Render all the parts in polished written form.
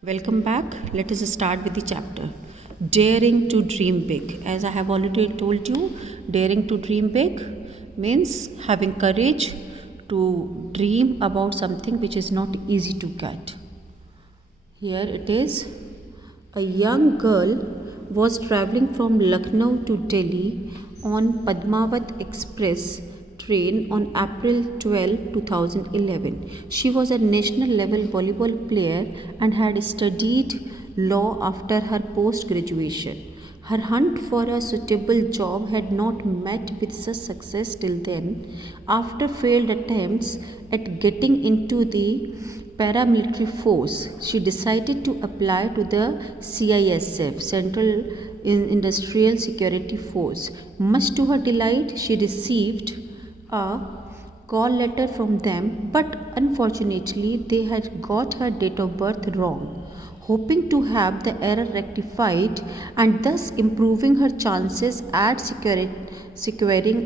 Welcome back. Let us start with the chapter Daring to Dream Big. As I have already told you, daring to dream big means having courage to dream about something which is not easy to get. Here it is. A young girl was traveling from Lucknow to Delhi on Padmavat Express train on April 12, 2011. She was a national level volleyball player and had studied law after her post graduation. Her hunt for a suitable job had not met with such success till then. After failed attempts at getting into the paramilitary force, she decided to apply to the CISF, Central Industrial Security Force. Much to her delight, she received a call letter from them, but unfortunately, they had got her date of birth wrong. Hoping to have the error rectified and thus improving her chances at securing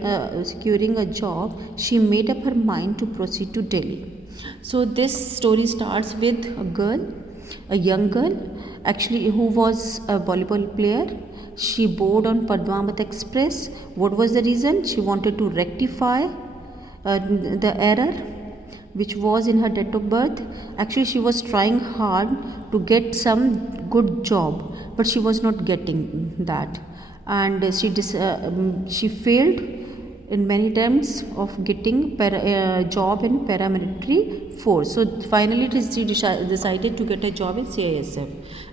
a job, she made up her mind to proceed to Delhi. So, this story starts with a young girl, actually, who was a volleyball player. She boarded on Padmavat Express. What was the reason? She wanted to rectify the error which was in her date of birth. Actually, she was trying hard to get some good job, but she was not getting that, and she failed in many times of getting job in paramilitary force. So finally, she decided to get a job in CISF,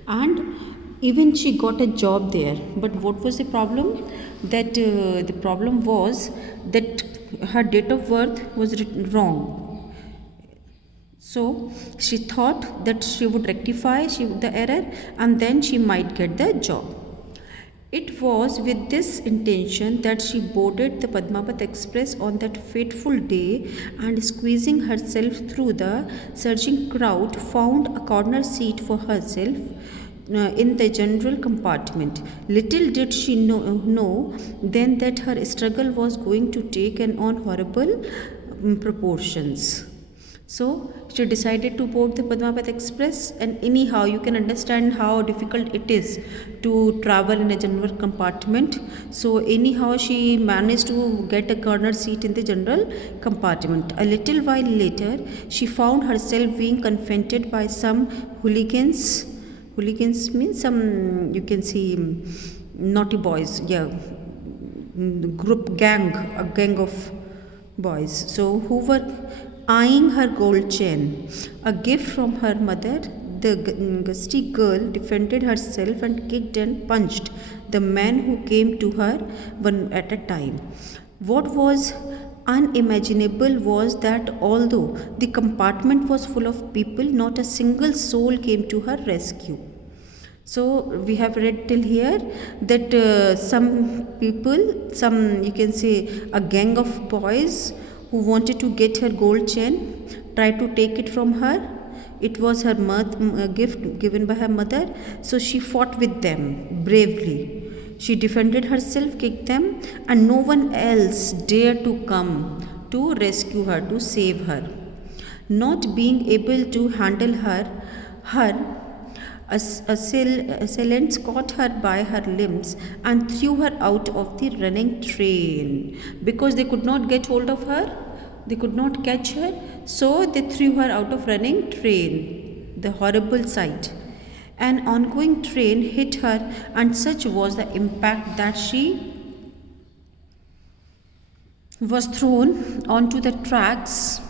and even she got a job there. But what was the problem? That the problem was that her date of birth was written wrong. So she thought that she would rectify the error and then she might get the job. It was with this intention that she boarded the Padmavat Express on that fateful day and, squeezing herself through the surging crowd, found a corner seat for herself in the general compartment. Little did she know then that her struggle was going to take on horrible proportions. So she decided to board the Padmavat Express, and anyhow, you can understand how difficult it is to travel in a general compartment. So, anyhow, she managed to get a corner seat in the general compartment. A little while later, she found herself being confronted by some hooligans. Hooligans means some, you can see, naughty boys, yeah, a gang of boys. So, who were eyeing her gold chain, a gift from her mother. The gusty girl defended herself and kicked and punched the men who came to her one at a time. What was unimaginable was that although the compartment was full of people, not a single soul came to her rescue. So we have read till here that some people, you can say a gang of boys who wanted to get her gold chain, tried to take it from her. It was her gift given by her mother. So she fought with them bravely. She defended herself, kicked them, and no one else dared to come to rescue her, to save her. Not being able to handle her assailants caught her by her limbs and threw her out of the running train. Because they could not get hold of her, they could not catch her, so they threw her out of running train. The horrible sight. An ongoing train hit her, and such was the impact that she was thrown onto the tracks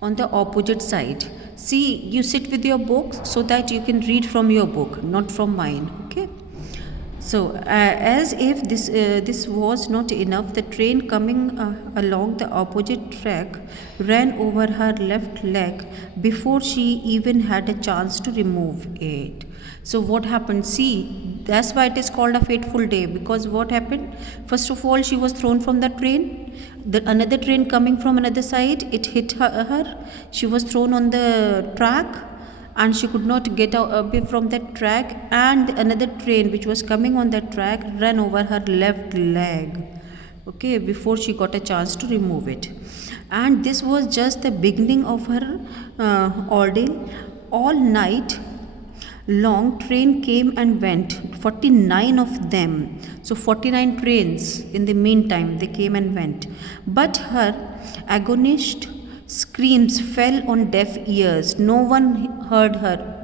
on the opposite side. See, you sit with your books so that you can read from your book, not from mine. Okay. So, as if this was not enough, the train coming along the opposite track ran over her left leg before she even had a chance to remove it. So, what happened? See, that's why it is called a fateful day, because what happened? First of all, she was thrown from the train. Another train coming from another side, it hit her. She was thrown on the track and she could not get away from that track, and another train which was coming on that track ran over her left leg, okay, before she got a chance to remove it. And this was just the beginning of her ordeal. all night long train came and went, 49 of them. So 49 trains in the meantime they came and went. But her agonist screams fell on deaf ears. No one heard her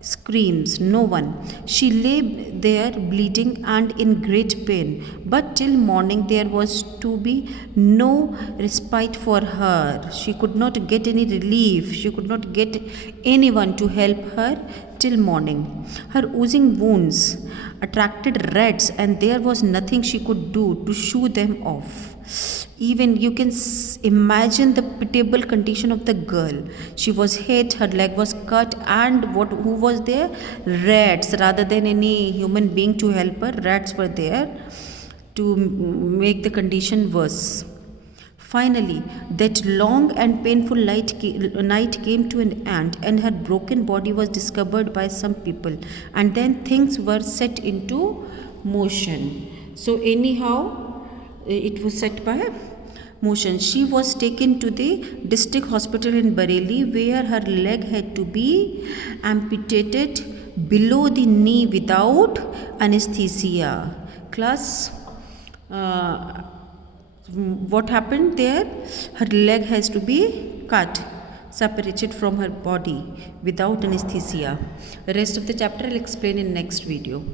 screams, no one. She lay there bleeding and in great pain. But till morning there was to be no respite for her. She could not get any relief. She could not get anyone to help her till morning. Her oozing wounds attracted rats, and there was nothing she could do to shoo them off. Even you can imagine the pitiable condition of the girl. She was hit, her leg was cut, and who was there? Rats. Rather than any human being to help her, rats were there to make the condition worse. Finally, that long and painful night came to an end, and her broken body was discovered by some people, and then things were set into motion. So, anyhow, it was set by motion. She was taken to the district hospital in Bareilly, where her leg had to be amputated below the knee without anesthesia. Class, what happened there? Her leg has to be cut, separated from her body without anesthesia. The rest of the chapter I'll explain in next video.